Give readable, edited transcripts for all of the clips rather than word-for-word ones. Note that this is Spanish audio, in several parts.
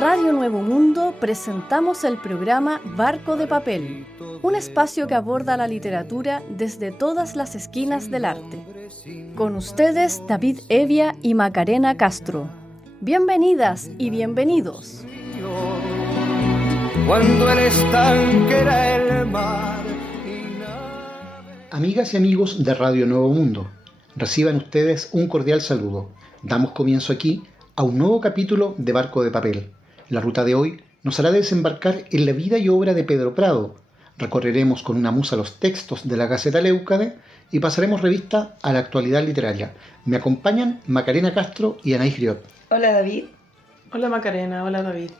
Radio Nuevo Mundo presentamos el programa Barco de Papel, un espacio que aborda la literatura desde todas las esquinas del arte. Con ustedes, David Evia y Macarena Castro. Bienvenidas y bienvenidos. Cuando el estanque era el mar. Amigas y amigos de Radio Nuevo Mundo, reciban ustedes un cordial saludo. Damos comienzo aquí a un nuevo capítulo de Barco de Papel. La ruta de hoy nos hará desembarcar en la vida y obra de Pedro Prado. Recorreremos con una musa los textos de la Gaceta Leucade y pasaremos revista a la actualidad literaria. Me acompañan Macarena Castro y Anaís Griot. Hola David. Hola Macarena, hola David.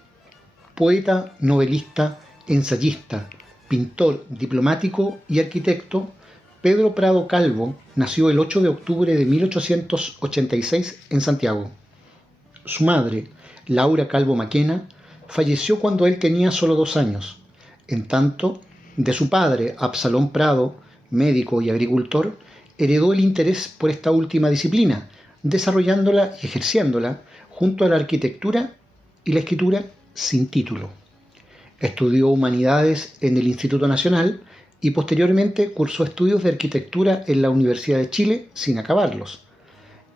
Poeta, novelista, ensayista, pintor, diplomático y arquitecto, Pedro Prado Calvo nació el 8 de octubre de 1886 en Santiago. Su madre, Laura Calvo Maquena, falleció cuando él tenía solo 2 años. En tanto, de su padre, Absalón Prado, médico y agricultor, heredó el interés por esta última disciplina, desarrollándola y ejerciéndola junto a la arquitectura y la escritura sin título. Estudió humanidades en el Instituto Nacional y posteriormente cursó estudios de arquitectura en la Universidad de Chile sin acabarlos.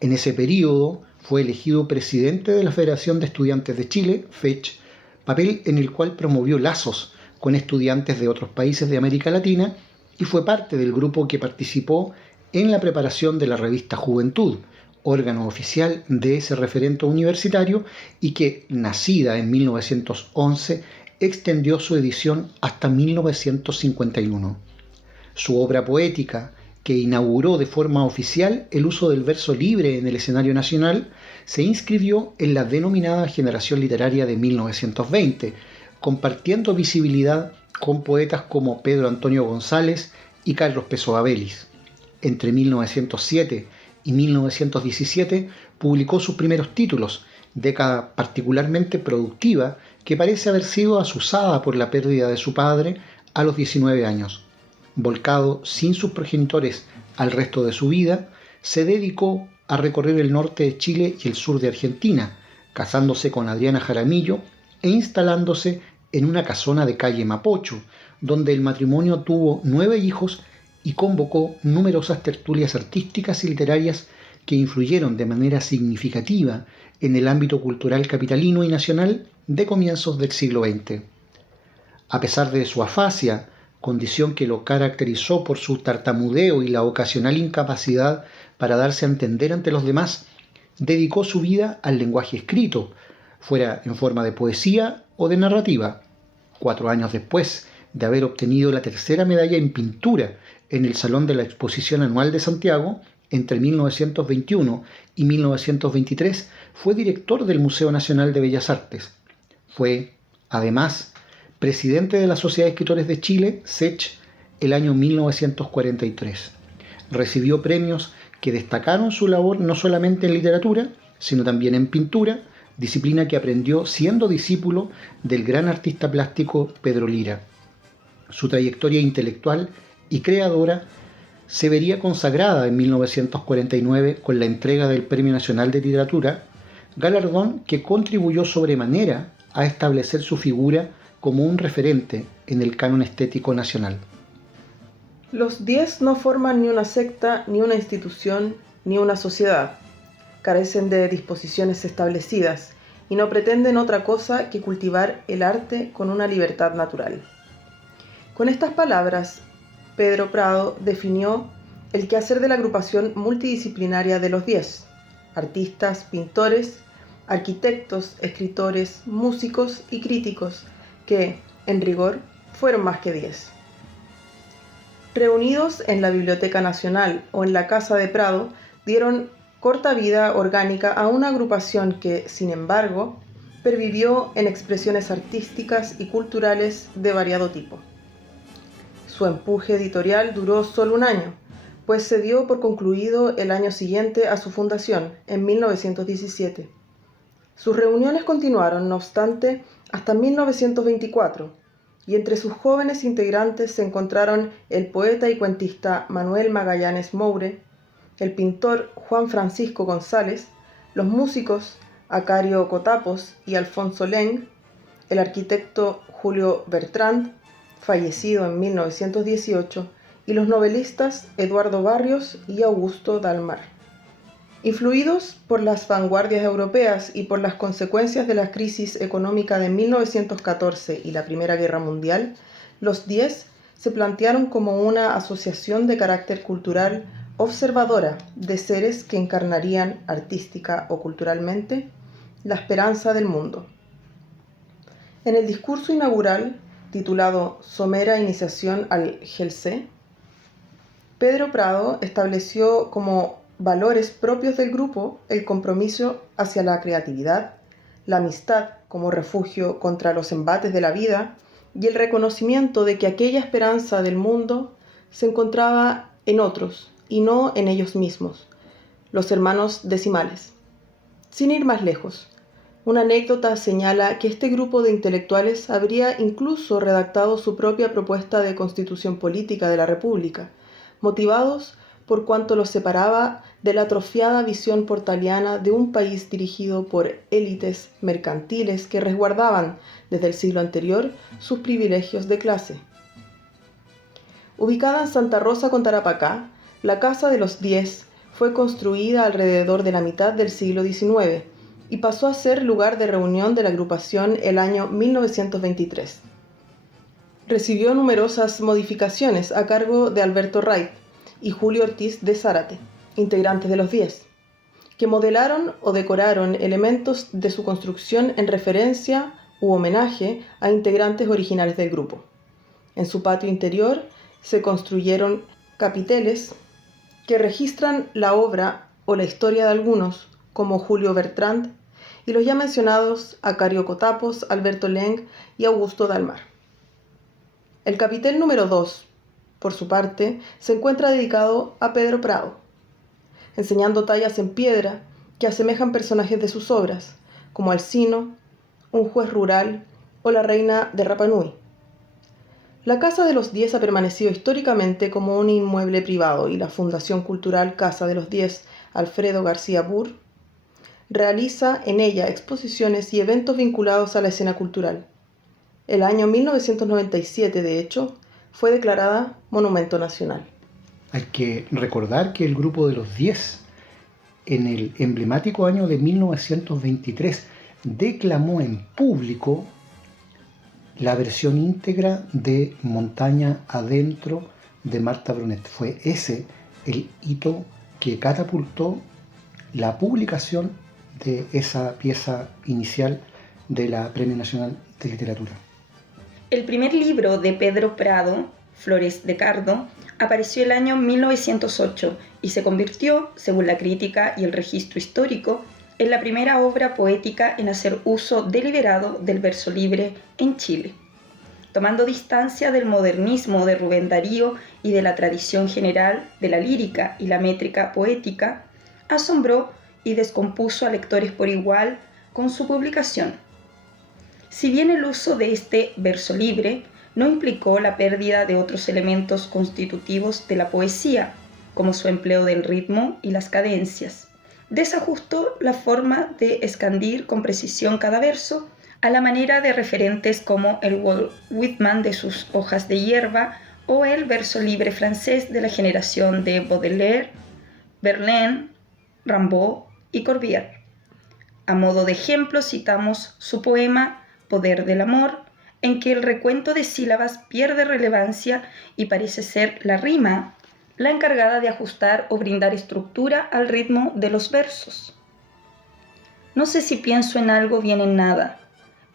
En ese periodo fue elegido presidente de la Federación de Estudiantes de Chile, FECH, papel en el cual promovió lazos con estudiantes de otros países de América Latina y fue parte del grupo que participó en la preparación de la revista Juventud, órgano oficial de ese referente universitario y que, nacida en 1911, extendió su edición hasta 1951. Su obra poética, que inauguró de forma oficial el uso del verso libre en el escenario nacional, se inscribió en la denominada generación literaria de 1920, compartiendo visibilidad con poetas como Pedro Antonio González y Carlos Pessoa Vélez. Entre 1907 y 1917 publicó sus primeros títulos, década particularmente productiva que parece haber sido azuzada por la pérdida de su padre a los 19 años. Volcado sin sus progenitores al resto de su vida, se dedicó a recorrer el norte de Chile y el sur de Argentina, casándose con Adriana Jaramillo e instalándose en una casona de calle Mapocho, donde el matrimonio tuvo 9 hijos y convocó numerosas tertulias artísticas y literarias que influyeron de manera significativa en el ámbito cultural capitalino y nacional de comienzos del siglo XX. A pesar de su afasia, condición que lo caracterizó por su tartamudeo y la ocasional incapacidad para darse a entender ante los demás, dedicó su vida al lenguaje escrito, fuera en forma de poesía o de narrativa. 4 años después de haber obtenido la tercera medalla en pintura en el Salón de la Exposición Anual de Santiago, entre 1921 y 1923 fue director del Museo Nacional de Bellas Artes. Fue, además, presidente de la Sociedad de Escritores de Chile, SECH, el año 1943. Recibió premios que destacaron su labor no solamente en literatura, sino también en pintura, disciplina que aprendió siendo discípulo del gran artista plástico Pedro Lira. Su trayectoria intelectual y creadora se vería consagrada en 1949 con la entrega del Premio Nacional de Literatura, galardón que contribuyó sobremanera a establecer su figura como un referente en el canon estético nacional. Los 10 no forman ni una secta, ni una institución, ni una sociedad. Carecen de disposiciones establecidas y no pretenden otra cosa que cultivar el arte con una libertad natural. Con estas palabras, Pedro Prado definió el quehacer de la agrupación multidisciplinaria de los 10, artistas, pintores, arquitectos, escritores, músicos y críticos, que, en rigor, fueron más que 10. Reunidos en la Biblioteca Nacional o en la Casa de Prado, dieron corta vida orgánica a una agrupación que, sin embargo, pervivió en expresiones artísticas y culturales de variado tipo. Su empuje editorial duró solo 1 año, pues se dio por concluido el año siguiente a su fundación, en 1917. Sus reuniones continuaron, no obstante, hasta 1924, y entre sus jóvenes integrantes se encontraron el poeta y cuentista Manuel Magallanes Moure, el pintor Juan Francisco González, los músicos Acario Cotapos y Alfonso Leng, el arquitecto Julio Bertrand, fallecido en 1918, y los novelistas Eduardo Barrios y Augusto Dalmar. Influidos por las vanguardias europeas y por las consecuencias de la crisis económica de 1914 y la Primera Guerra Mundial, los 10 se plantearon como una asociación de carácter cultural observadora de seres que encarnarían artística o culturalmente la esperanza del mundo. En el discurso inaugural, titulado Somera Iniciación al GELSE, Pedro Prado estableció como valores propios del grupo el compromiso hacia la creatividad, la amistad como refugio contra los embates de la vida y el reconocimiento de que aquella esperanza del mundo se encontraba en otros y no en ellos mismos, los hermanos decimales. Sin ir más lejos, una anécdota señala que este grupo de intelectuales habría incluso redactado su propia propuesta de constitución política de la República, motivados por cuanto los separaba de la atrofiada visión portaliana de un país dirigido por élites mercantiles que resguardaban desde el siglo anterior sus privilegios de clase. Ubicada en Santa Rosa con Tarapacá, la Casa de los 10 fue construida alrededor de la mitad del siglo XIX y pasó a ser lugar de reunión de la agrupación el año 1923. Recibió numerosas modificaciones a cargo de Alberto Wright y Julio Ortiz de Zárate, integrantes de los 10, que modelaron o decoraron elementos de su construcción en referencia u homenaje a integrantes originales del grupo. En su patio interior se construyeron capiteles que registran la obra o la historia de algunos, como Julio Bertrand, y los ya mencionados Acario Cotapos, Alberto Leng y Augusto Dalmar. El capitel número 2, por su parte, se encuentra dedicado a Pedro Prado, enseñando tallas en piedra que asemejan personajes de sus obras, como Alcino, un juez rural o la reina de Rapa Nui. La Casa de los 10 ha permanecido históricamente como un inmueble privado y la Fundación Cultural Casa de los 10 Alfredo García Burr realiza en ella exposiciones y eventos vinculados a la escena cultural. El año 1997, de hecho, fue declarada Monumento Nacional. Hay que recordar que el grupo de los 10, en el emblemático año de 1923, declamó en público la versión íntegra de Montaña Adentro de Marta Brunet. Fue ese el hito que catapultó la publicación de esa pieza inicial de la Premio Nacional de Literatura. El primer libro de Pedro Prado, Flores de Cardo, apareció el año 1908 y se convirtió, según la crítica y el registro histórico, en la primera obra poética en hacer uso deliberado del verso libre en Chile. Tomando distancia del modernismo de Rubén Darío y de la tradición general de la lírica y la métrica poética, asombró y descompuso a lectores por igual con su publicación. Si bien el uso de este verso libre no implicó la pérdida de otros elementos constitutivos de la poesía, como su empleo del ritmo y las cadencias, desajustó la forma de escandir con precisión cada verso a la manera de referentes como el Walt Whitman de sus Hojas de hierba o el verso libre francés de la generación de Baudelaire, Verlaine, Rimbaud y Corbière. A modo de ejemplo citamos su poema Poder del amor, en que el recuento de sílabas pierde relevancia y parece ser la rima la encargada de ajustar o brindar estructura al ritmo de los versos. No sé si pienso en algo bien en nada,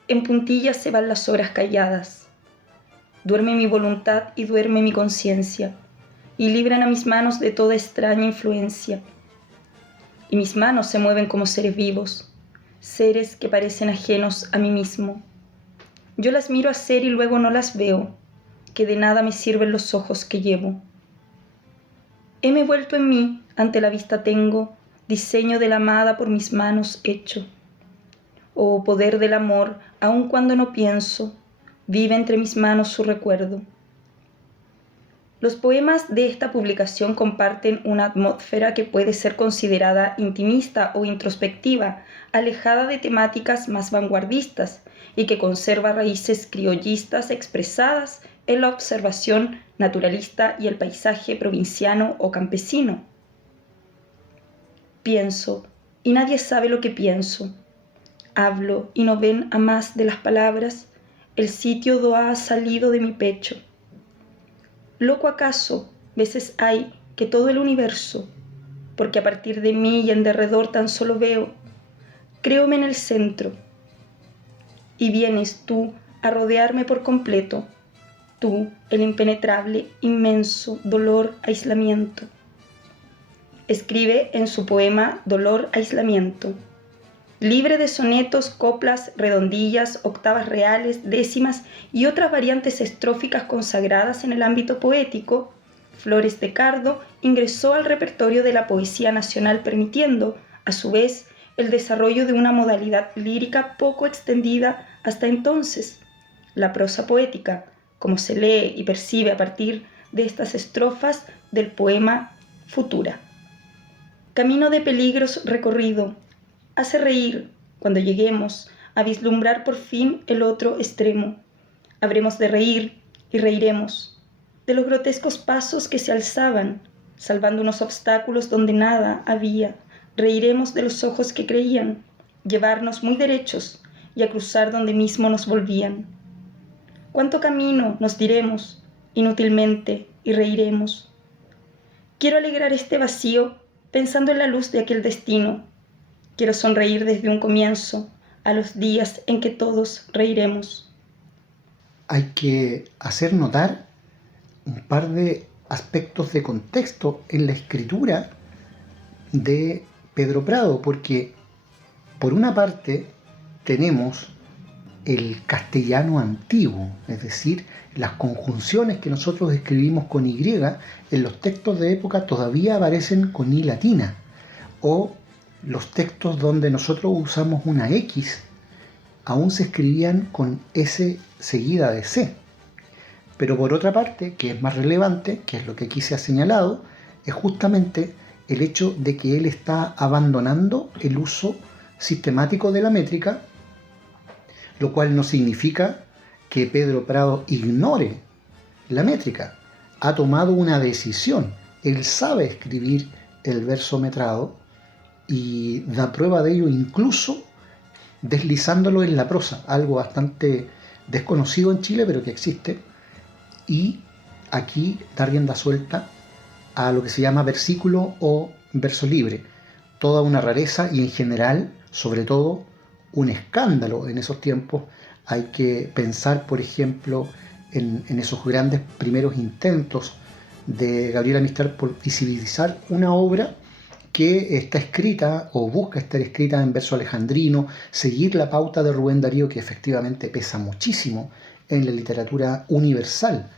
en puntillas se van las horas calladas. Duerme mi voluntad y duerme mi conciencia, y libran a mis manos de toda extraña influencia. Y mis manos se mueven como seres vivos, seres que parecen ajenos a mí mismo. Yo las miro hacer y luego no las veo, que de nada me sirven los ojos que llevo. Heme vuelto en mí, ante la vista tengo, diseño de la amada por mis manos hecho. Oh poder del amor, aun cuando no pienso, vive entre mis manos su recuerdo. Los poemas de esta publicación comparten una atmósfera que puede ser considerada intimista o introspectiva, alejada de temáticas más vanguardistas y que conserva raíces criollistas expresadas en la observación naturalista y el paisaje provinciano o campesino. Pienso, y nadie sabe lo que pienso. Hablo, y no ven a más de las palabras el sitio do ha salido de mi pecho. ¿Loco acaso veces hay que todo el universo, porque a partir de mí y en derredor tan solo veo, créome en el centro, y vienes tú a rodearme por completo, tú, el impenetrable, inmenso, dolor, aislamiento. Escribe en su poema Dolor, aislamiento, libre de sonetos, coplas, redondillas, octavas reales, décimas y otras variantes estróficas consagradas en el ámbito poético, Flores de Cardo ingresó al repertorio de la poesía nacional permitiendo, a su vez, el desarrollo de una modalidad lírica poco extendida hasta entonces, la prosa poética, como se lee y percibe a partir de estas estrofas del poema Futura. Camino de peligros recorrido, hace reír cuando lleguemos a vislumbrar por fin el otro extremo. Habremos de reír y reiremos de los grotescos pasos que se alzaban, salvando unos obstáculos donde nada había. Reiremos de los ojos que creían llevarnos muy derechos y a cruzar donde mismo nos volvían. ¿Cuánto camino nos diremos inútilmente y reiremos? Quiero alegrar este vacío pensando en la luz de aquel destino. Quiero sonreír desde un comienzo a los días en que todos reiremos. Hay que hacer notar un par de aspectos de contexto en la escritura de Pedro Prado, porque por una parte tenemos el castellano antiguo, es decir, las conjunciones que nosotros escribimos con Y en los textos de época todavía aparecen con I latina, o los textos donde nosotros usamos una X aún se escribían con S seguida de C. Pero por otra parte, que es más relevante, que es lo que aquí se ha señalado, es justamente el hecho de que él está abandonando el uso sistemático de la métrica, lo cual no significa que Pedro Prado ignore la métrica. Ha tomado una decisión. Él sabe escribir el verso metrado y da prueba de ello incluso deslizándolo en la prosa, algo bastante desconocido en Chile, pero que existe. Y aquí da rienda suelta a lo que se llama versículo o verso libre. Toda una rareza y en general, sobre todo, un escándalo en esos tiempos. Hay que pensar, por ejemplo, en esos grandes primeros intentos de Gabriela Mistral por visibilizar una obra que está escrita o busca estar escrita en verso alejandrino, seguir la pauta de Rubén Darío, que efectivamente pesa muchísimo en la literatura universal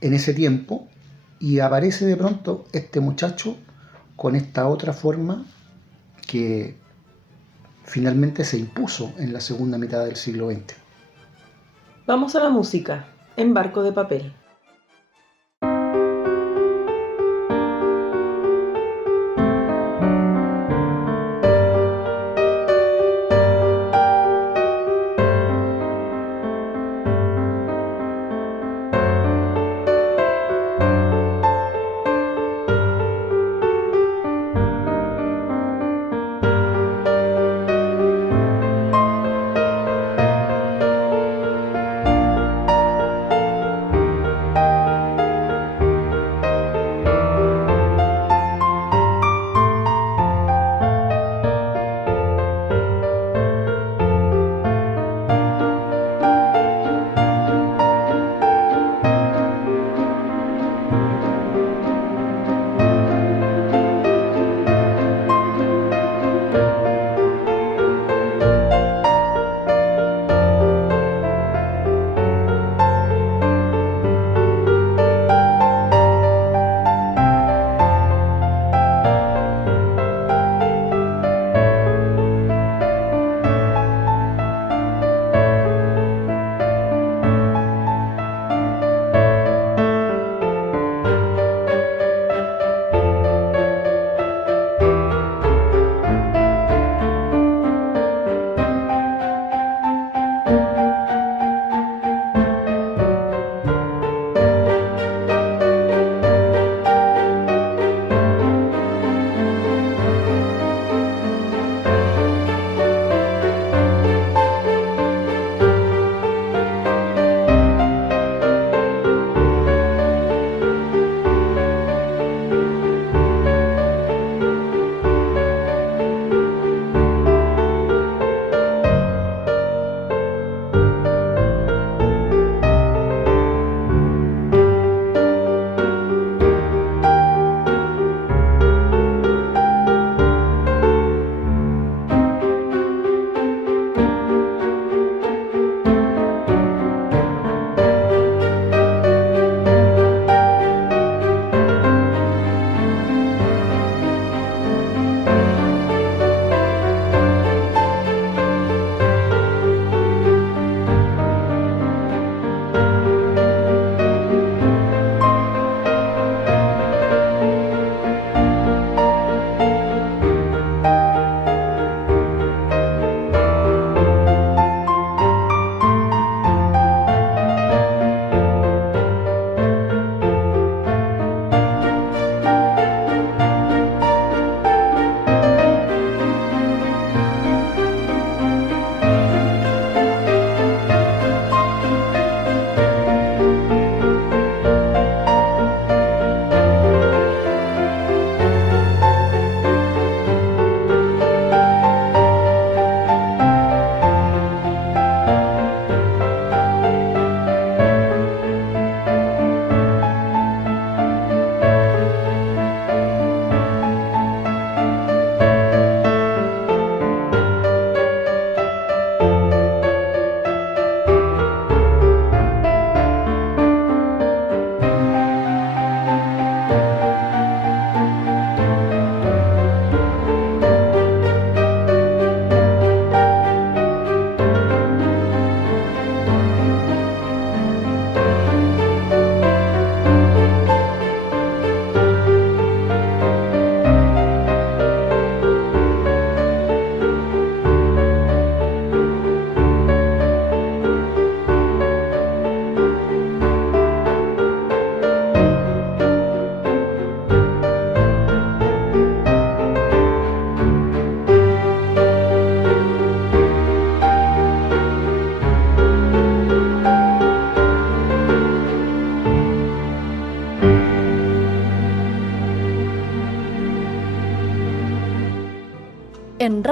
en ese tiempo, y aparece de pronto este muchacho con esta otra forma que finalmente se impuso en la segunda mitad del siglo XX. Vamos a la música, en Barco de Papel.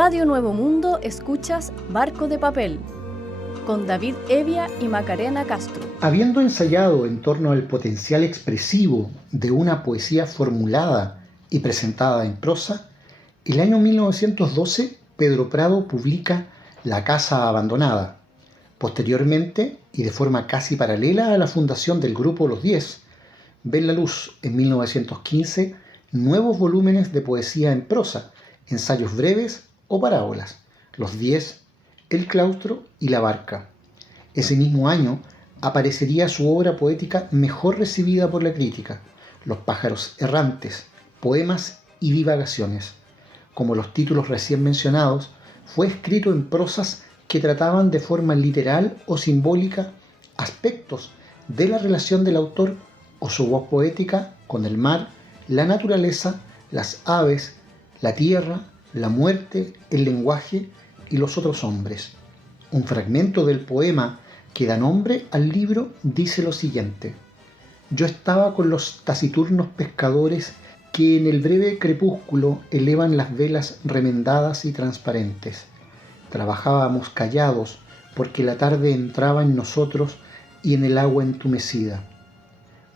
Radio Nuevo Mundo escuchas Barco de Papel, con David Evia y Macarena Castro. Habiendo ensayado en torno al potencial expresivo de una poesía formulada y presentada en prosa, el año 1912 Pedro Prado publica La Casa Abandonada. Posteriormente, y de forma casi paralela a la fundación del grupo Los 10, ven la luz en 1915 nuevos volúmenes de poesía en prosa, ensayos breves o parábolas, Los 10, El Claustro y La Barca. Ese mismo año aparecería su obra poética mejor recibida por la crítica, Los pájaros errantes, poemas y divagaciones. Como los títulos recién mencionados, fue escrito en prosas que trataban de forma literal o simbólica aspectos de la relación del autor o su voz poética con el mar, la naturaleza, las aves, la tierra, la muerte, el lenguaje y los otros hombres. Un fragmento del poema que da nombre al libro dice lo siguiente: yo estaba con los taciturnos pescadores que en el breve crepúsculo elevan las velas remendadas y transparentes. Trabajábamos callados porque la tarde entraba en nosotros y en el agua entumecida.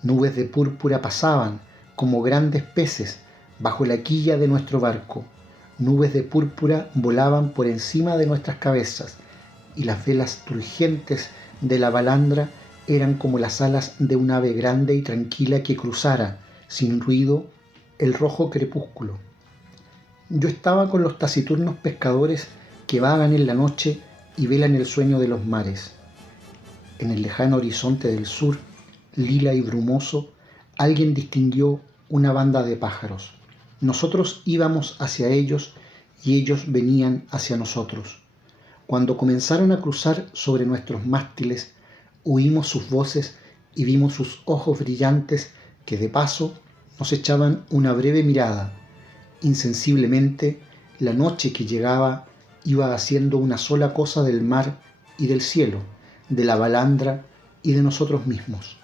Nubes de púrpura pasaban como grandes peces bajo la quilla de nuestro barco. Nubes de púrpura volaban por encima de nuestras cabezas y las velas turgentes de la balandra eran como las alas de un ave grande y tranquila que cruzara, sin ruido, el rojo crepúsculo. Yo estaba con los taciturnos pescadores que vagan en la noche y velan el sueño de los mares. En el lejano horizonte del sur, lila y brumoso, alguien distinguió una banda de pájaros. Nosotros íbamos hacia ellos y ellos venían hacia nosotros. Cuando comenzaron a cruzar sobre nuestros mástiles, oímos sus voces y vimos sus ojos brillantes que de paso nos echaban una breve mirada. Insensiblemente, la noche que llegaba iba haciendo una sola cosa del mar y del cielo, de la balandra y de nosotros mismos.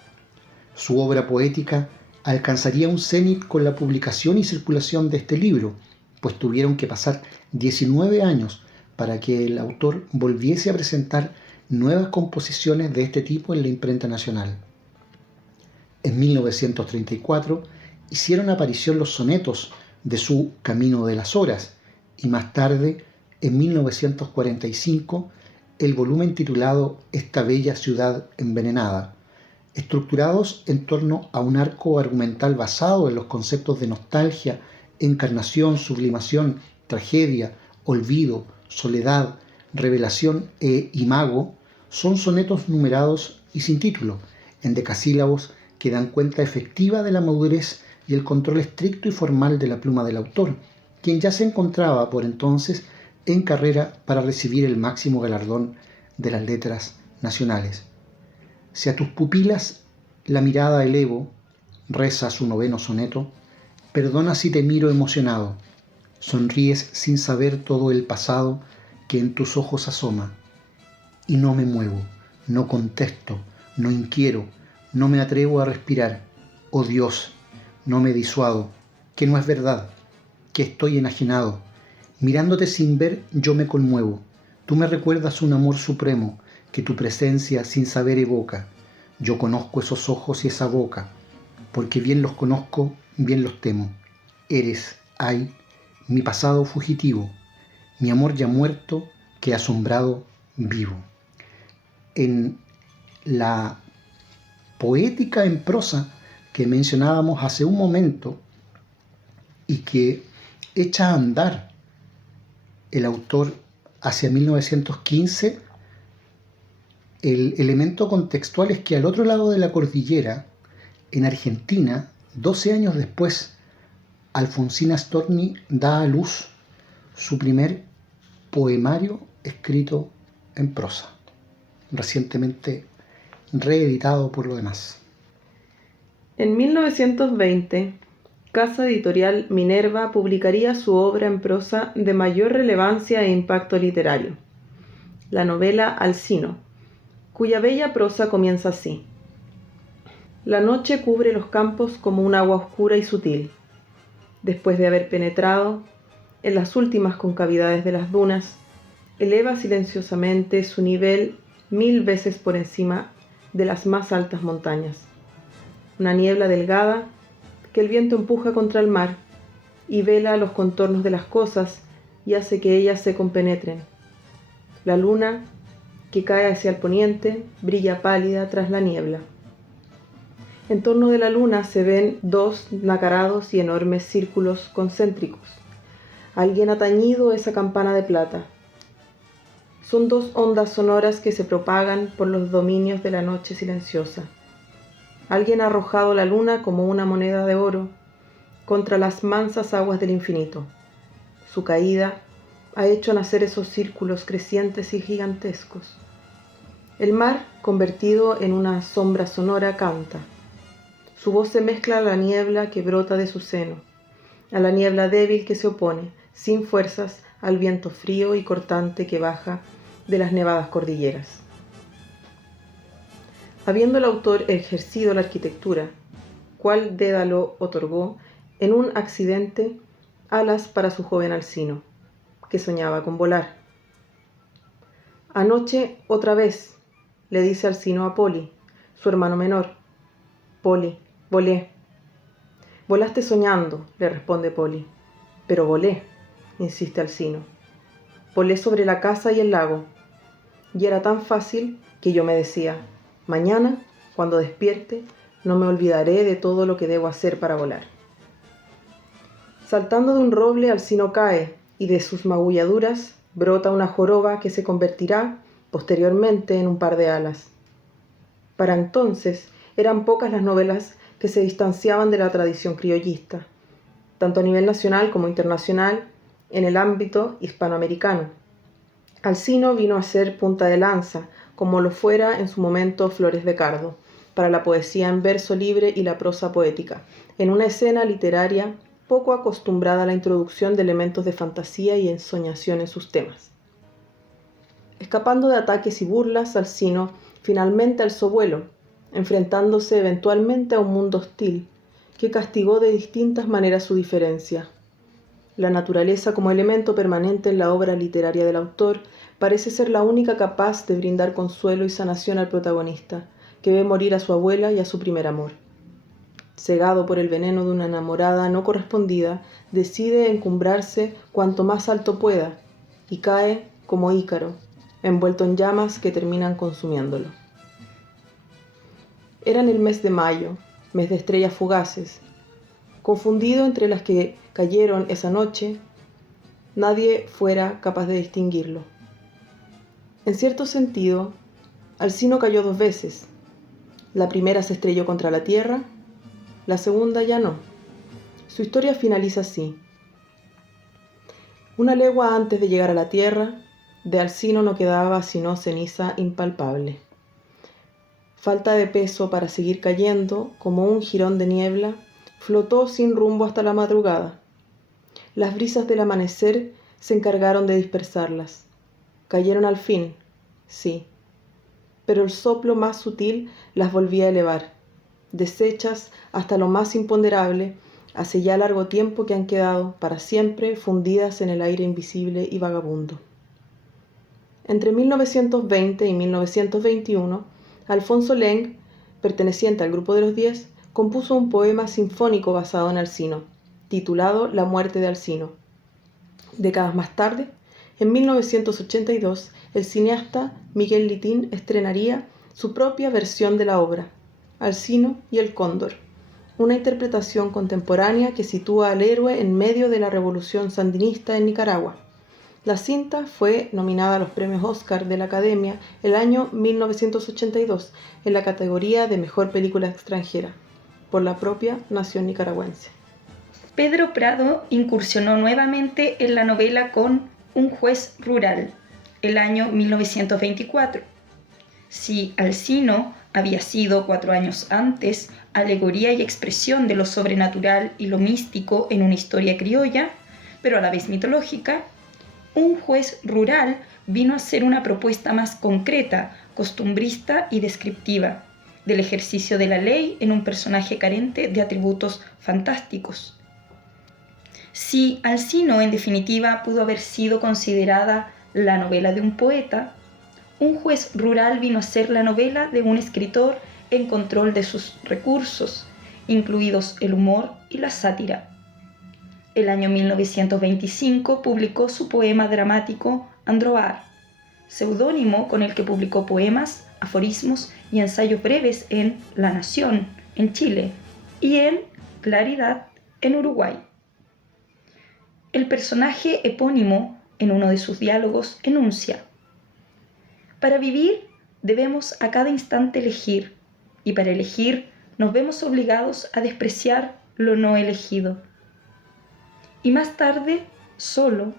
Su obra poética alcanzaría un cenit con la publicación y circulación de este libro, pues tuvieron que pasar 19 años para que el autor volviese a presentar nuevas composiciones de este tipo en la imprenta nacional. En 1934 hicieron aparición los sonetos de su Camino de las Horas y más tarde, en 1945, el volumen titulado Esta bella ciudad envenenada, estructurados en torno a un arco argumental basado en los conceptos de nostalgia, encarnación, sublimación, tragedia, olvido, soledad, revelación e imago, son sonetos numerados y sin título, en decasílabos que dan cuenta efectiva de la madurez y el control estricto y formal de la pluma del autor, quien ya se encontraba por entonces en carrera para recibir el máximo galardón de las letras nacionales. Si a tus pupilas la mirada elevo, reza su 9º soneto, perdona si te miro emocionado, sonríes sin saber todo el pasado que en tus ojos asoma, y no me muevo, no contesto, no inquiero, no me atrevo a respirar, oh Dios, no me disuado, que no es verdad, que estoy enajenado, mirándote sin ver yo me conmuevo, tú me recuerdas un amor supremo, que tu presencia sin saber evoca. Yo conozco esos ojos y esa boca, porque bien los conozco, bien los temo. Eres, ay, mi pasado fugitivo, mi amor ya muerto, que asombrado vivo. En la poética en prosa que mencionábamos hace un momento y que echa a andar el autor hacia 1915, el elemento contextual es que al otro lado de la cordillera, en Argentina, 12 años después, Alfonsina Storni da a luz su primer poemario escrito en prosa, recientemente reeditado por lo demás. En 1920, Casa Editorial Minerva publicaría su obra en prosa de mayor relevancia e impacto literario, la novela Alcino, cuya bella prosa comienza así. La noche cubre los campos como un agua oscura y sutil. Después de haber penetrado, en las últimas concavidades de las dunas, eleva silenciosamente su nivel 1000 veces por encima de las más altas montañas. Una niebla delgada que el viento empuja contra el mar y vela los contornos de las cosas y hace que ellas se compenetren. La luna, que cae hacia el poniente, brilla pálida tras la niebla. En torno de la luna se ven 2 nacarados y enormes círculos concéntricos. Alguien ha tañido esa campana de plata. Son 2 ondas sonoras que se propagan por los dominios de la noche silenciosa. Alguien ha arrojado la luna como una moneda de oro contra las mansas aguas del infinito. Su caída ha hecho nacer esos círculos crecientes y gigantescos. El mar, convertido en una sombra sonora, canta. Su voz se mezcla a la niebla que brota de su seno, a la niebla débil que se opone, sin fuerzas, al viento frío y cortante que baja de las nevadas cordilleras. Habiendo el autor ejercido la arquitectura, cual Dédalo otorgó en un accidente alas para su joven Alcino, que soñaba con volar. Anoche, otra vez, le dice Alcino a Poli, su hermano menor. Poli, volé. Volaste soñando, le responde Poli. Pero volé, insiste Alcino. Volé sobre la casa y el lago. Y era tan fácil que yo me decía, mañana, cuando despierte, no me olvidaré de todo lo que debo hacer para volar. Saltando de un roble, Alcino cae, y de sus magulladuras brota una joroba que se convertirá, posteriormente, en un par de alas. Para entonces, eran pocas las novelas que se distanciaban de la tradición criollista, tanto a nivel nacional como internacional, en el ámbito hispanoamericano. Alcino vino a ser punta de lanza, como lo fuera en su momento Flores de Cardo, para la poesía en verso libre y la prosa poética, en una escena literaria poco acostumbrada a la introducción de elementos de fantasía y ensoñación en sus temas. Escapando de ataques y burlas, Alcino finalmente alzó vuelo, enfrentándose eventualmente a un mundo hostil, que castigó de distintas maneras su diferencia. La naturaleza como elemento permanente en la obra literaria del autor parece ser la única capaz de brindar consuelo y sanación al protagonista, que ve morir a su abuela y a su primer amor. Cegado por el veneno de una enamorada no correspondida, decide encumbrarse cuanto más alto pueda y cae como Ícaro, envuelto en llamas que terminan consumiéndolo. Era en el mes de mayo, mes de estrellas fugaces. Confundido entre las que cayeron esa noche, nadie fuera capaz de distinguirlo. En cierto sentido, Alcino cayó 2 veces. La primera se estrelló contra la tierra, la segunda ya no. Su historia finaliza así. Una legua antes de llegar a la tierra, de Alcino no quedaba sino ceniza impalpable. Falta de peso para seguir cayendo, como un jirón de niebla, flotó sin rumbo hasta la madrugada. Las brisas del amanecer se encargaron de dispersarlas. Cayeron al fin, sí, pero el soplo más sutil las volvía a elevar, deshechas hasta lo más imponderable, hace ya largo tiempo que han quedado para siempre fundidas en el aire invisible y vagabundo. Entre 1920 y 1921, Alfonso Leng, perteneciente al Grupo de los 10, compuso un poema sinfónico basado en Alcino, titulado La muerte de Alcino. Décadas más tarde, en 1982, el cineasta Miguel Litín estrenaría su propia versión de la obra, Alcino y el Cóndor, una interpretación contemporánea que sitúa al héroe en medio de la revolución sandinista en Nicaragua. La cinta fue nominada a los premios Oscar de la Academia el año 1982 en la categoría de Mejor Película Extranjera, por la propia nación nicaragüense. Pedro Prado incursionó nuevamente en la novela con Un juez rural, el año 1924. Si Alcino había sido 4 años antes alegoría y expresión de lo sobrenatural y lo místico en una historia criolla, pero a la vez mitológica, Un juez rural vino a ser una propuesta más concreta, costumbrista y descriptiva, del ejercicio de la ley en un personaje carente de atributos fantásticos. Si Alcino, en definitiva, pudo haber sido considerada la novela de un poeta, Un juez rural vino a ser la novela de un escritor en control de sus recursos, incluidos el humor y la sátira. El año 1925 publicó su poema dramático Androar, seudónimo con el que publicó poemas, aforismos y ensayos breves en La Nación, en Chile, y en Claridad, en Uruguay. El personaje epónimo, en uno de sus diálogos, enuncia: para vivir debemos a cada instante elegir, y para elegir nos vemos obligados a despreciar lo no elegido. Y más tarde, solo,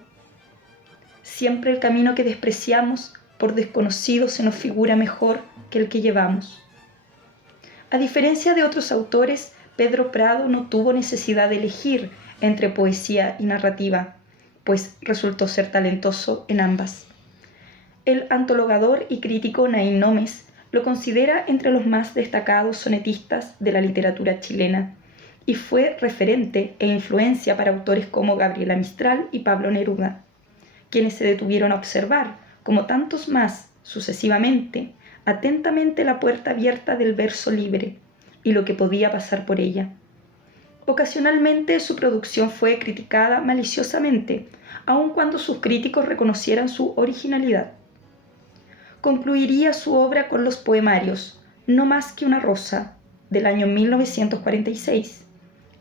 siempre el camino que despreciamos por desconocido se nos figura mejor que el que llevamos. A diferencia de otros autores, Pedro Prado no tuvo necesidad de elegir entre poesía y narrativa, pues resultó ser talentoso en ambas. El antologador y crítico Naín Nómez lo considera entre los más destacados sonetistas de la literatura chilena y fue referente e influencia para autores como Gabriela Mistral y Pablo Neruda, quienes se detuvieron a observar, como tantos más sucesivamente, atentamente la puerta abierta del verso libre y lo que podía pasar por ella. Ocasionalmente su producción fue criticada maliciosamente, aun cuando sus críticos reconocieran su originalidad. Concluiría su obra con los poemarios No más que una rosa, del año 1946,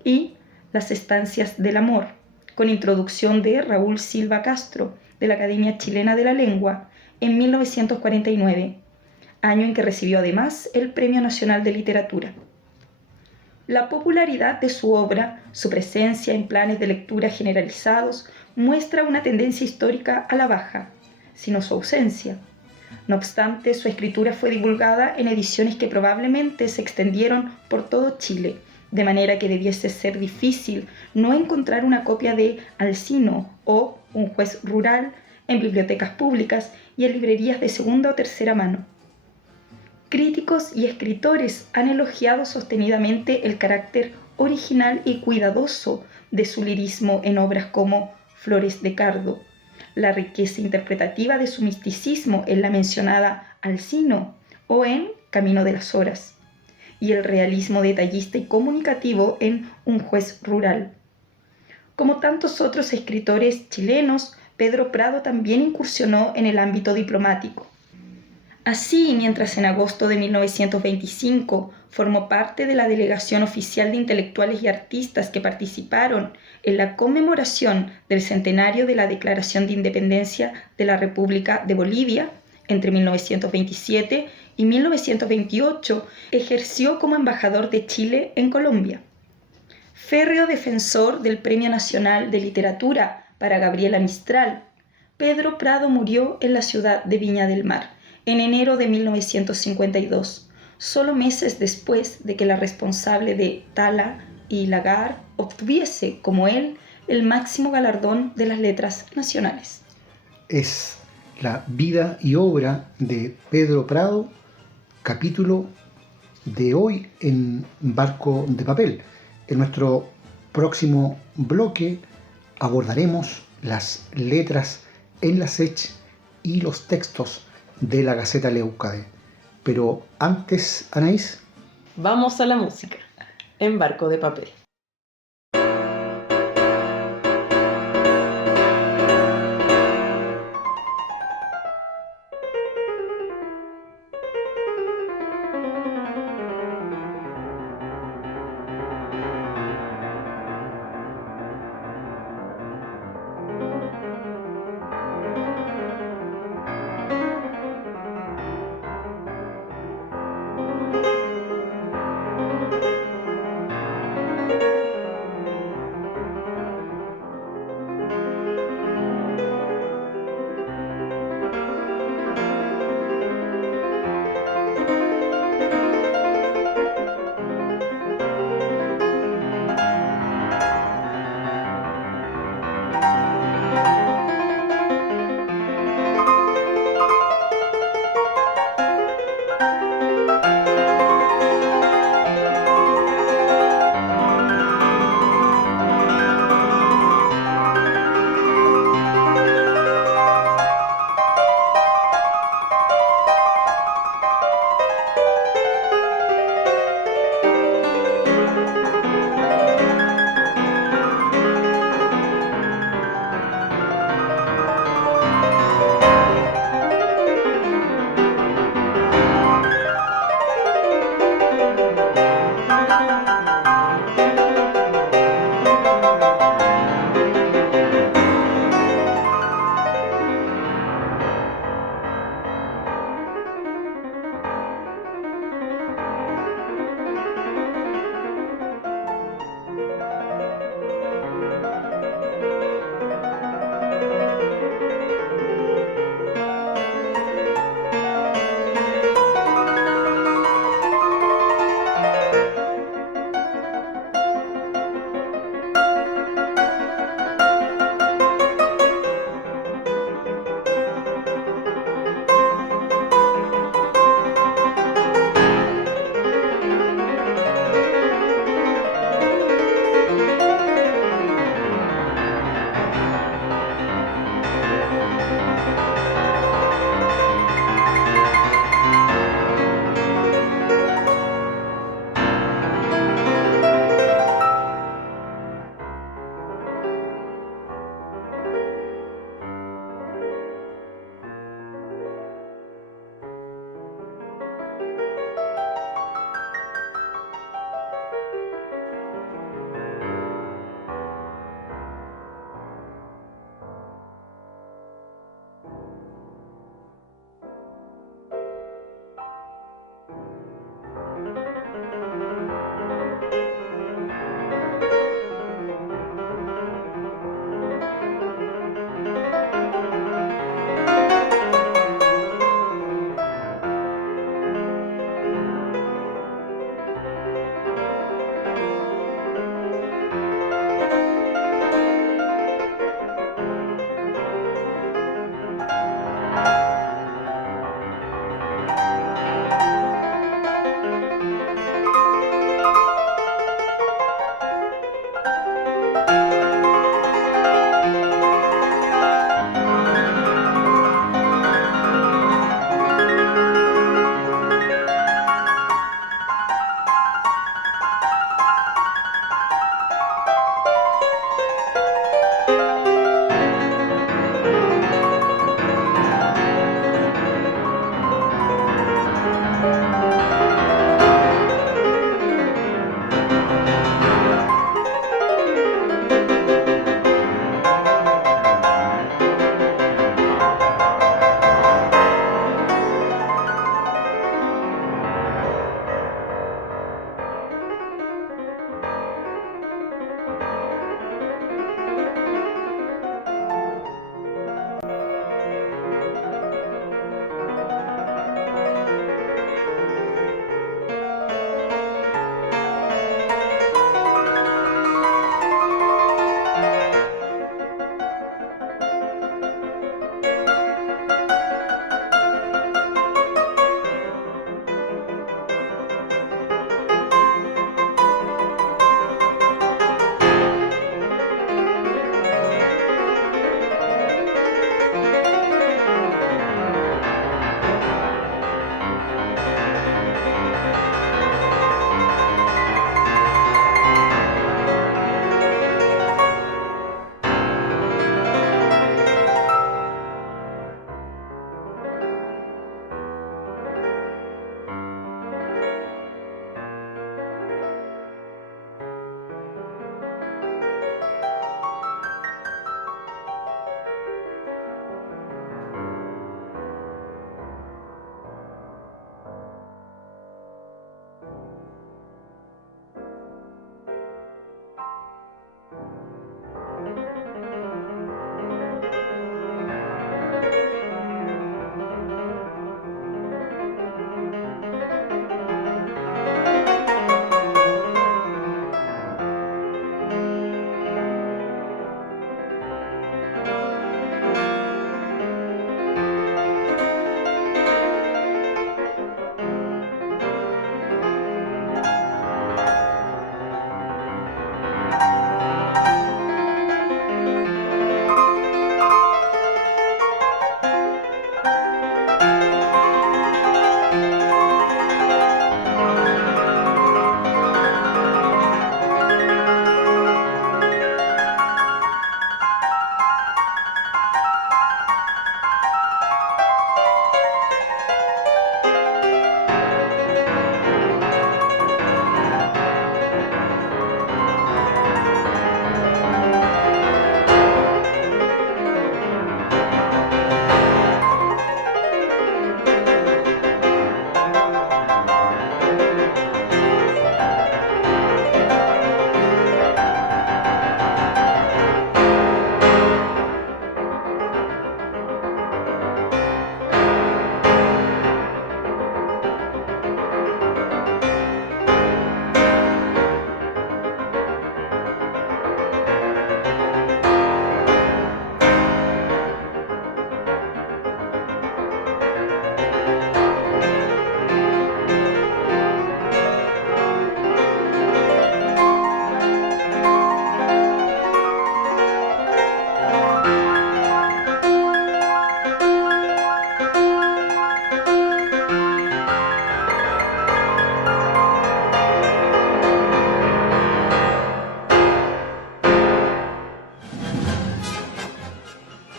y Las estancias del amor, con introducción de Raúl Silva Castro, de la Academia Chilena de la Lengua, en 1949, año en que recibió además el Premio Nacional de Literatura. La popularidad de su obra, su presencia en planes de lectura generalizados, muestra una tendencia histórica a la baja, sino su ausencia. No obstante, su escritura fue divulgada en ediciones que probablemente se extendieron por todo Chile, de manera que debiese ser difícil no encontrar una copia de Alcino o Un juez rural en bibliotecas públicas y en librerías de segunda o tercera mano. Críticos y escritores han elogiado sostenidamente el carácter original y cuidadoso de su lirismo en obras como Flores de Cardo, la riqueza interpretativa de su misticismo en la mencionada Alcino o en Camino de las Horas, y el realismo detallista y comunicativo en Un juez rural. Como tantos otros escritores chilenos, Pedro Prado también incursionó en el ámbito diplomático. Así, mientras en agosto de 1925 formó parte de la delegación oficial de intelectuales y artistas que participaron en la conmemoración del centenario de la Declaración de Independencia de la República de Bolivia, entre 1927 y 1928, ejerció como embajador de Chile en Colombia. Férreo defensor del Premio Nacional de Literatura para Gabriela Mistral, Pedro Prado murió en la ciudad de Viña del Mar en enero de 1952, solo meses después de que la responsable de Tala y Lagar obtuviese, como él, el máximo galardón de las letras nacionales. Es la vida y obra de Pedro Prado, capítulo de hoy en Barco de Papel. En nuestro próximo bloque abordaremos las letras en la SECH y los textos de la Gaceta Leucade. Pero antes, Anaís, Vamos a la música, en Barco de Papel.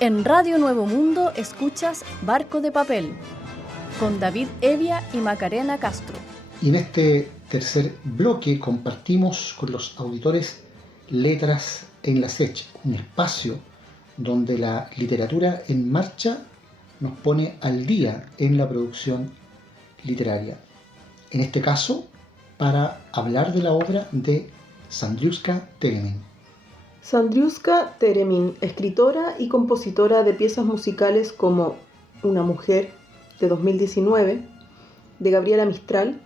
En Radio Nuevo Mundo escuchas Barco de Papel, con David Evia y Macarena Castro. Y en este tercer bloque compartimos con los auditores Letras en la Sech, un espacio donde la literatura en marcha nos pone al día en la producción literaria. En este caso, para hablar de la obra de Sandriuska Teremin. Sandriuska Teremin, escritora y compositora de piezas musicales como Una mujer, de 2019, de Gabriela Mistral,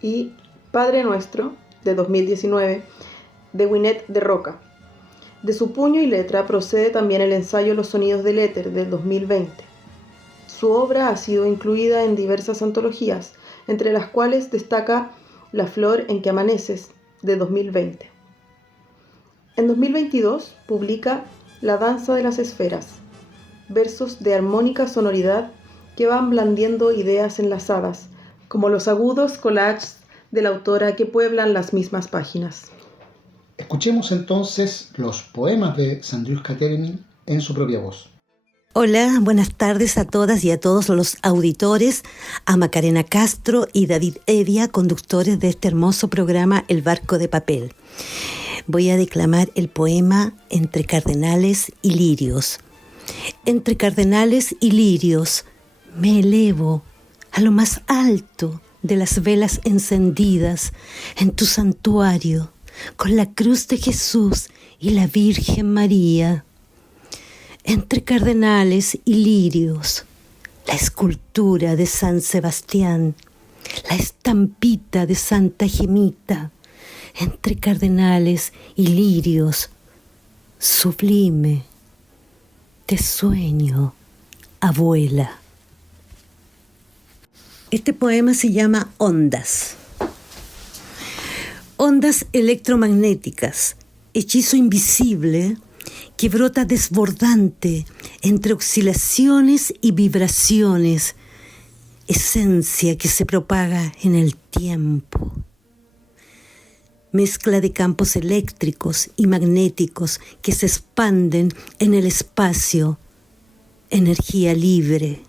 y Padre Nuestro, de 2019, de Winnet de Roca. De su puño y letra procede también el ensayo Los sonidos del éter, del 2020. Su obra ha sido incluida en diversas antologías, entre las cuales destaca La flor en que amaneces, de 2020. En 2022 publica La danza de las esferas, versos de armónica sonoridad que van blandiendo ideas enlazadas, como los agudos collages de la autora que pueblan las mismas páginas. Escuchemos entonces los poemas de Sandriuska Teremin en su propia voz. Hola, buenas tardes a todas y a todos los auditores, a Macarena Castro y David Evia, conductores de este hermoso programa El Barco de Papel. Voy a declamar el poema Entre cardenales y lirios. Entre cardenales y lirios me elevo a lo más alto de las velas encendidas en tu santuario, con la cruz de Jesús y la Virgen María. Entre cardenales y lirios, la escultura de San Sebastián, la estampita de Santa Gemita. Entre cardenales y lirios, sublime, te sueño, abuela. Este poema se llama Ondas. Ondas electromagnéticas, hechizo invisible que brota desbordante entre oscilaciones y vibraciones, esencia que se propaga en el tiempo. Mezcla de campos eléctricos y magnéticos que se expanden en el espacio, energía libre.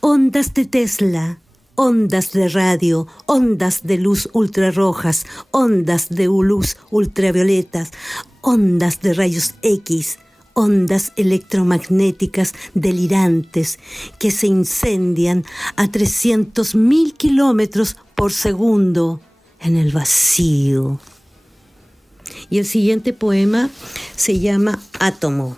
Ondas de Tesla, ondas de radio, ondas de luz ultrarrojas, ondas de luz ultravioletas, ondas de rayos X, ondas electromagnéticas delirantes que se incendian a 300.000 kilómetros por segundo en el vacío. Y el siguiente poema se llama Átomo.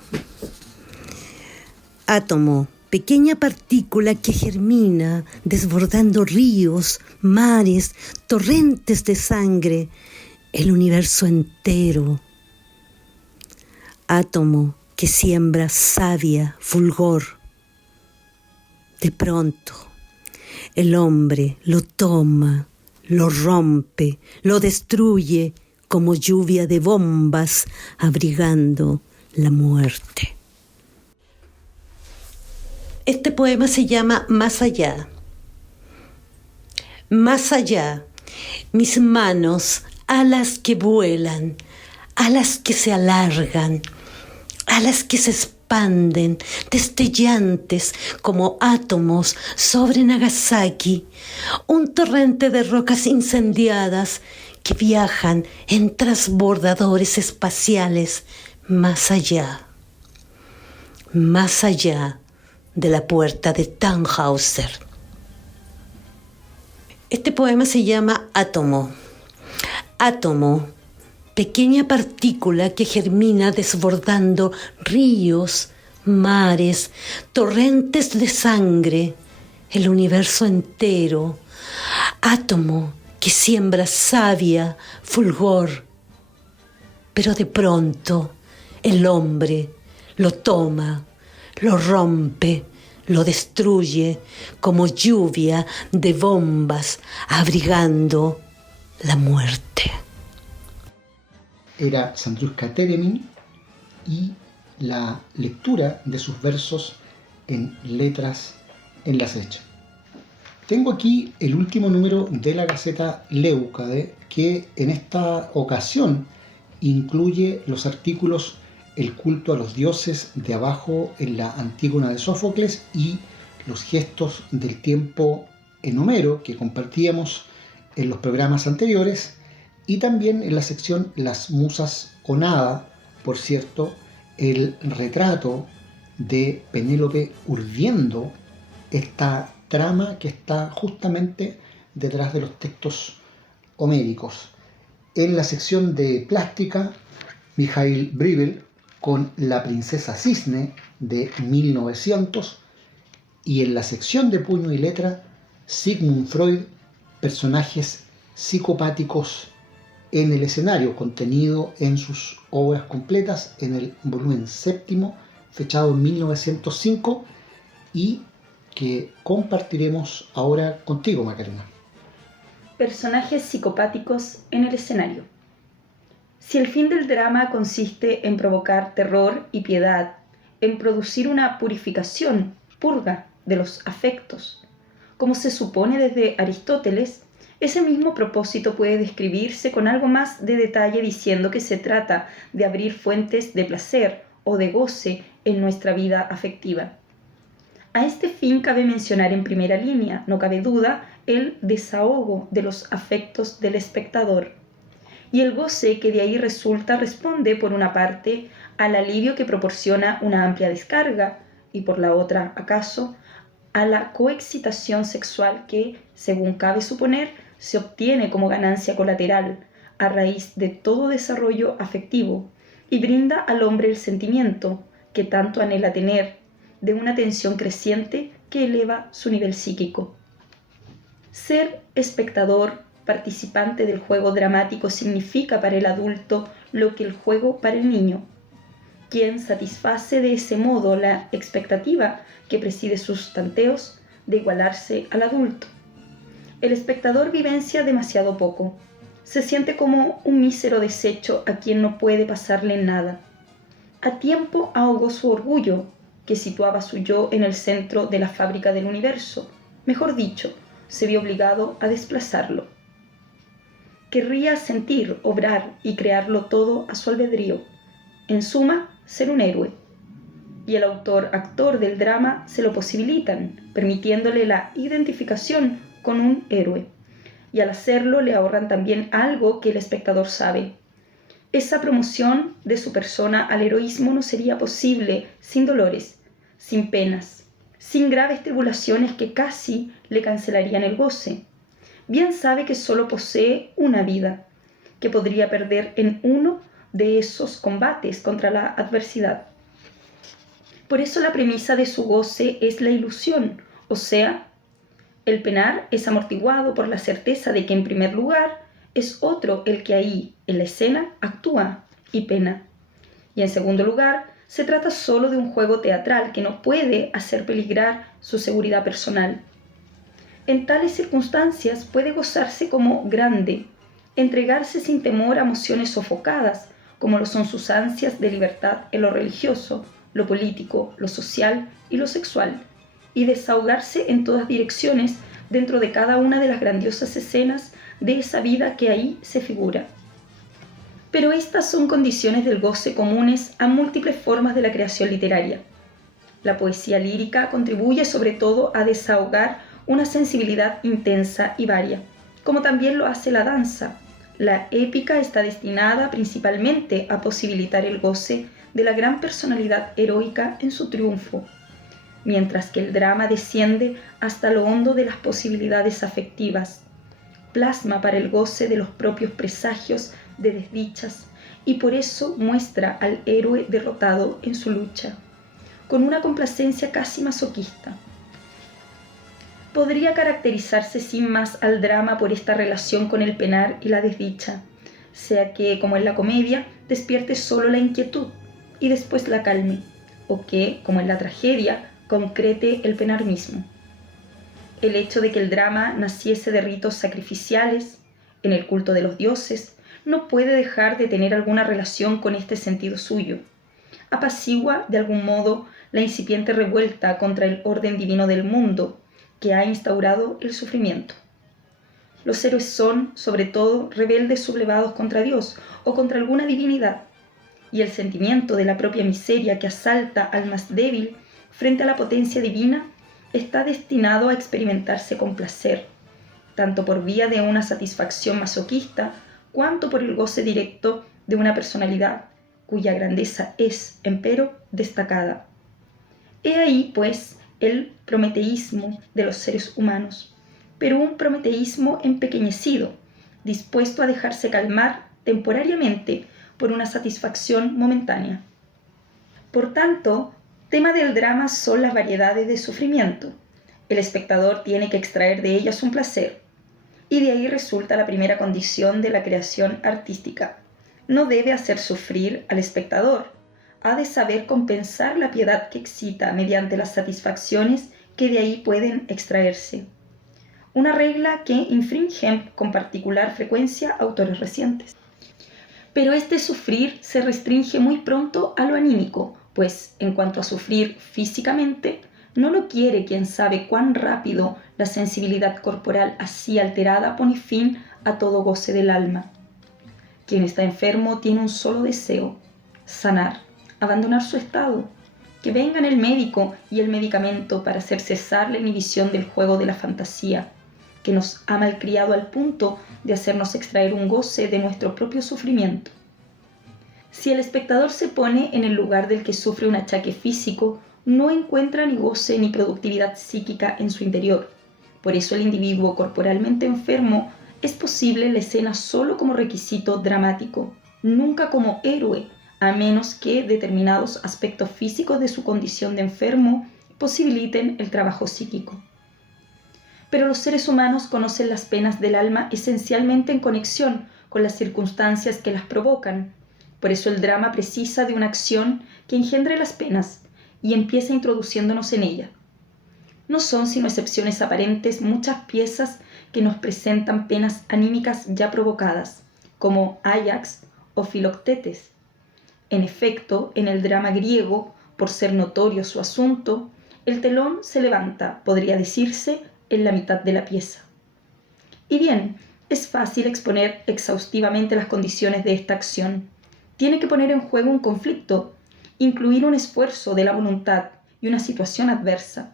Átomo, pequeña partícula que germina desbordando ríos, mares, torrentes de sangre, el universo entero. Átomo que siembra savia, fulgor. De pronto, el hombre lo toma, lo rompe, lo destruye como lluvia de bombas abrigando la muerte. Este poema se llama Más allá. Más allá, mis manos, alas que vuelan, alas que se alargan, alas que se expanden, destellantes como átomos sobre Nagasaki, un torrente de rocas incendiadas que viajan en transbordadores espaciales más allá de la puerta de Tannhäuser. Este poema se llama Átomo. Átomo, pequeña partícula que germina desbordando ríos, mares, torrentes de sangre, el universo entero. Átomo que siembra savia, fulgor. Pero de pronto el hombre lo toma, lo rompe, lo destruye como lluvia de bombas, abrigando la muerte. Era Sandruska Teremin y la lectura de sus versos en Letras en la Secha. Tengo aquí el último número de la Gaceta Leucade, que en esta ocasión incluye los artículos El culto a los dioses de abajo en la Antígona de Sófocles y Los gestos del tiempo en Homero, que compartíamos en los programas anteriores, y también en la sección Las musas o nada, por cierto, el retrato de Penélope urdiendo esta trama que está justamente detrás de los textos homéricos. En la sección de plástica, Mikhail Brivel con La princesa cisne de 1900, y en la sección de puño y letra, Sigmund Freud, personajes psicopáticos en el escenario, contenido en sus obras completas en el volumen séptimo, fechado en 1905, y que compartiremos ahora contigo, Macarena. Personajes psicopáticos en el escenario. Si el fin del drama consiste en provocar terror y piedad, en producir una purificación, purga de los afectos, como se supone desde Aristóteles, ese mismo propósito puede describirse con algo más de detalle diciendo que se trata de abrir fuentes de placer o de goce en nuestra vida afectiva. A este fin cabe mencionar en primera línea, no cabe duda, el desahogo de los afectos del espectador. Y el goce que de ahí resulta responde, por una parte, al alivio que proporciona una amplia descarga, y por la otra, acaso, a la coexcitación sexual que, según cabe suponer, se obtiene como ganancia colateral, a raíz de todo desarrollo afectivo, y brinda al hombre el sentimiento, que tanto anhela tener, de una tensión creciente que eleva su nivel psíquico. Ser espectador, participante del juego dramático, significa para el adulto lo que el juego para el niño, quien satisface de ese modo la expectativa que preside sus tanteos de igualarse al adulto. El espectador vivencia demasiado poco, se siente como un mísero desecho a quien no puede pasarle nada. A tiempo ahogó su orgullo, que situaba su yo en el centro de la fábrica del universo, mejor dicho, se vio obligado a desplazarlo. Querría sentir, obrar y crearlo todo a su albedrío, en suma, ser un héroe. Y el autor-actor del drama se lo posibilitan, permitiéndole la identificación con un héroe. Y al hacerlo le ahorran también algo que el espectador sabe. Esa promoción de su persona al heroísmo no sería posible sin dolores, sin penas, sin graves tribulaciones que casi le cancelarían el goce. Bien sabe que solo posee una vida, que podría perder en uno de esos combates contra la adversidad. Por eso la premisa de su goce es la ilusión, o sea, el penar es amortiguado por la certeza de que en primer lugar es otro el que ahí, en la escena, actúa y pena. Y en segundo lugar, se trata solo de un juego teatral que no puede hacer peligrar su seguridad personal. En tales circunstancias puede gozarse como grande, entregarse sin temor a emociones sofocadas, como lo son sus ansias de libertad en lo religioso, lo político, lo social y lo sexual, y desahogarse en todas direcciones dentro de cada una de las grandiosas escenas de esa vida que ahí se figura. Pero estas son condiciones del goce comunes a múltiples formas de la creación literaria. La poesía lírica contribuye sobre todo a desahogar una sensibilidad intensa y varia, como también lo hace la danza. La épica está destinada principalmente a posibilitar el goce de la gran personalidad heroica en su triunfo, mientras que el drama desciende hasta lo hondo de las posibilidades afectivas, plasma para el goce de los propios presagios de desdichas y por eso muestra al héroe derrotado en su lucha, con una complacencia casi masoquista. Podría caracterizarse sin más al drama por esta relación con el penar y la desdicha, sea que, como en la comedia, despierte solo la inquietud y después la calme, o que, como en la tragedia, concrete el penar mismo. El hecho de que el drama naciese de ritos sacrificiales, en el culto de los dioses, no puede dejar de tener alguna relación con este sentido suyo. Apacigua, de algún modo, la incipiente revuelta contra el orden divino del mundo que ha instaurado el sufrimiento. Los héroes son, sobre todo, rebeldes sublevados contra Dios o contra alguna divinidad, y el sentimiento de la propia miseria que asalta al más débil frente a la potencia divina está destinado a experimentarse con placer, tanto por vía de una satisfacción masoquista, cuanto por el goce directo de una personalidad cuya grandeza es, empero, destacada. He ahí, pues, el prometeísmo de los seres humanos, pero un prometeísmo empequeñecido, dispuesto a dejarse calmar temporariamente por una satisfacción momentánea. Por tanto, tema del drama son las variedades de sufrimiento. El espectador tiene que extraer de ellas un placer, y de ahí resulta la primera condición de la creación artística. No debe hacer sufrir al espectador, ha de saber compensar la piedad que excita mediante las satisfacciones que de ahí pueden extraerse. Una regla que infringen con particular frecuencia autores recientes. Pero este sufrir se restringe muy pronto a lo anímico, pues en cuanto a sufrir físicamente, no lo quiere quien sabe cuán rápido la sensibilidad corporal así alterada pone fin a todo goce del alma. Quien está enfermo tiene un solo deseo: sanar, abandonar su estado, que vengan el médico y el medicamento para hacer cesar la inhibición del juego de la fantasía, que nos ha malcriado al punto de hacernos extraer un goce de nuestro propio sufrimiento. Si el espectador se pone en el lugar del que sufre un achaque físico, no encuentra ni goce ni productividad psíquica en su interior. Por eso el individuo corporalmente enfermo es posible la escena solo como requisito dramático, nunca como héroe, a menos que determinados aspectos físicos de su condición de enfermo posibiliten el trabajo psíquico. Pero los seres humanos conocen las penas del alma esencialmente en conexión con las circunstancias que las provocan. Por eso el drama precisa de una acción que engendre las penas y empieza introduciéndonos en ella. No son sino excepciones aparentes muchas piezas que nos presentan penas anímicas ya provocadas, como Áyax o Filoctetes. En efecto, en el drama griego, por ser notorio su asunto, el telón se levanta, podría decirse, en la mitad de la pieza. Y bien, es fácil exponer exhaustivamente las condiciones de esta acción. Tiene que poner en juego un conflicto, incluir un esfuerzo de la voluntad y una situación adversa.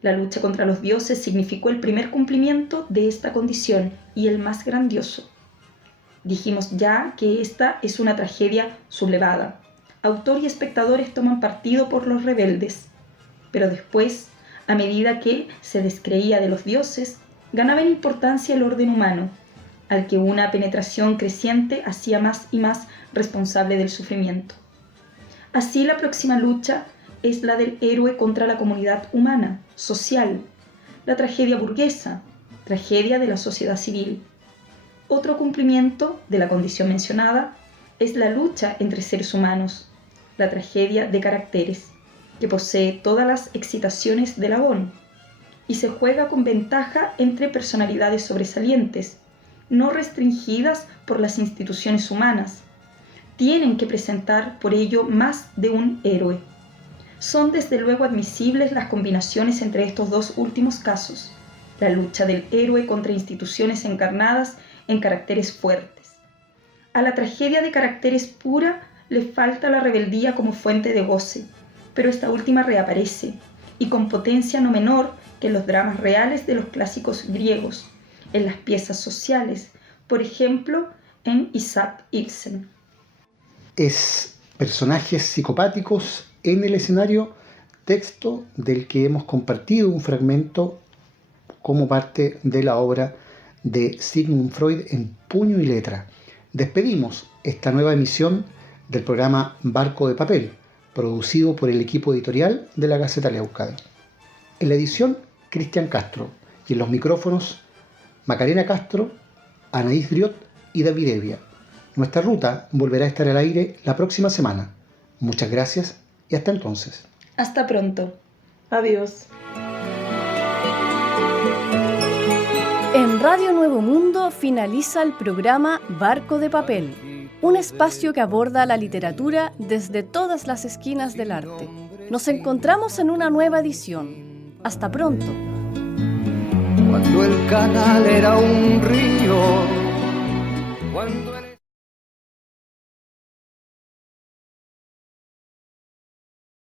La lucha contra los dioses significó el primer cumplimiento de esta condición y el más grandioso. Dijimos ya que esta es una tragedia sublevada. Autor y espectadores toman partido por los rebeldes, pero después, a medida que se descreía de los dioses, ganaba en importancia el orden humano, al que una penetración creciente hacía más y más responsable del sufrimiento. Así, la próxima lucha es la del héroe contra la comunidad humana, social, la tragedia burguesa, tragedia de la sociedad civil. Otro cumplimiento de la condición mencionada es la lucha entre seres humanos, la tragedia de caracteres, que posee todas las excitaciones del Agón y se juega con ventaja entre personalidades sobresalientes, no restringidas por las instituciones humanas. Tienen que presentar por ello más de un héroe. Son desde luego admisibles las combinaciones entre estos dos últimos casos, la lucha del héroe contra instituciones encarnadas en caracteres fuertes. A la tragedia de caracteres pura le falta la rebeldía como fuente de goce, pero esta última reaparece, y con potencia no menor que en los dramas reales de los clásicos griegos, en las piezas sociales, por ejemplo, en Isaac Ibsen. Es Personajes psicopáticos en el escenario, texto del que hemos compartido un fragmento como parte de la obra de Sigmund Freud en puño y letra. Despedimos esta nueva emisión del programa Barco de Papel, producido por el equipo editorial de la Gaceta Leucade. En la edición, Cristian Castro, y en los micrófonos, Macarena Castro, Anaís Griot y David Evia. Nuestra ruta volverá a estar al aire la próxima semana. Muchas gracias y hasta entonces. Hasta pronto. Adiós. En Radio Nuevo Mundo finaliza el programa Barco de Papel, un espacio que aborda la literatura desde todas las esquinas del arte. Nos encontramos en una nueva edición. Hasta pronto. Cuando el canal era un río, cuando